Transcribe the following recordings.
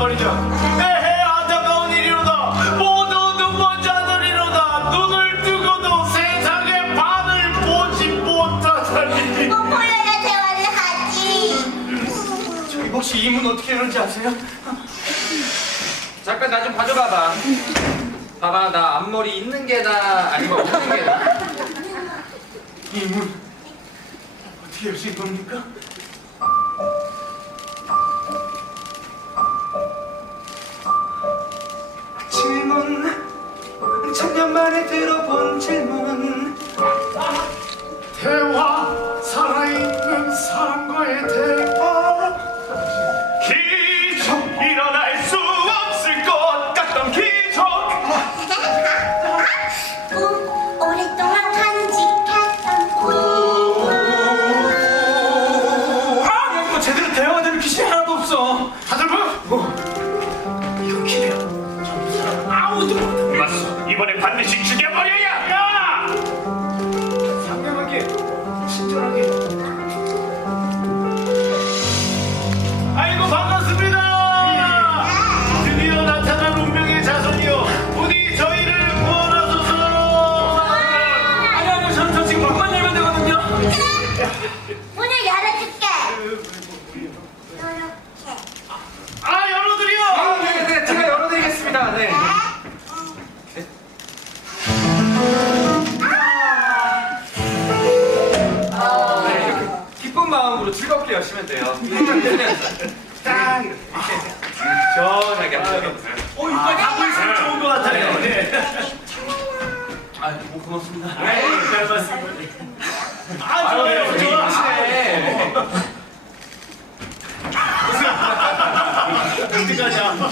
말이냐 에헤 안타까운 일이로다 모두 눈먼 자들이로다 눈을 뜨고도 세상의 반을 보지 못하다니 뭐 보여야 대화를 하지. 저기 혹시 이 문 어떻게 열는지 아세요? 잠깐 나 좀 봐줘봐봐. 봐봐 나 앞머리 있는 게나 아니면 없는 게나. 이문 어떻게 열실 겁니까? 반드시 죽여 마음으로 즐겁게 여시면 돼요. 딱 이렇게 시원하게 하세요. 어, 이거 가고 있으면 좋은 것 같아요. 네. 아, 뭐 고맙습니다. 네, 잘 봤습니다. 아, 좋아요, 좋아. 네. 어떡하냐.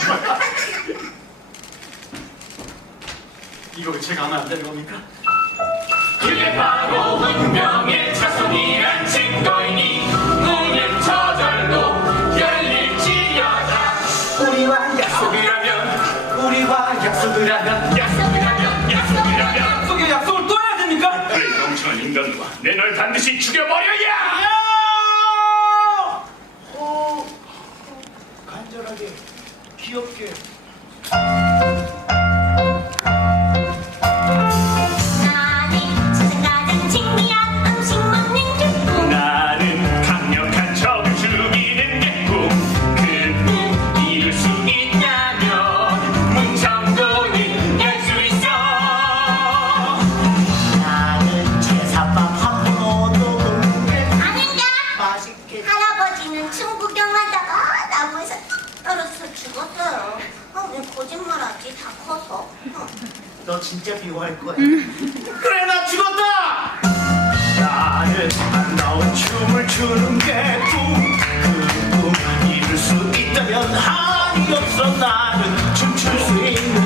이거 제가 하면 안 되는 겁니까? 그게 바로 운명의 자손이란 증거이니 약속이라면 약속이라면 약속이라면 약속에 약속을 또 해야 됩니까? 이 멍청한 인간과 내 널 반드시 죽여버려야! 호 간절하게 귀엽게 떨어져서 죽었어요. 어, 왜 거짓말하지? 다 커서. 어. 너 진짜 미워할 거야 그래 나 죽었다 나는 아름다운 춤을 추는 게꿈그꿈 이룰 수 있다면 한이 없어 나는 춤출 수 있는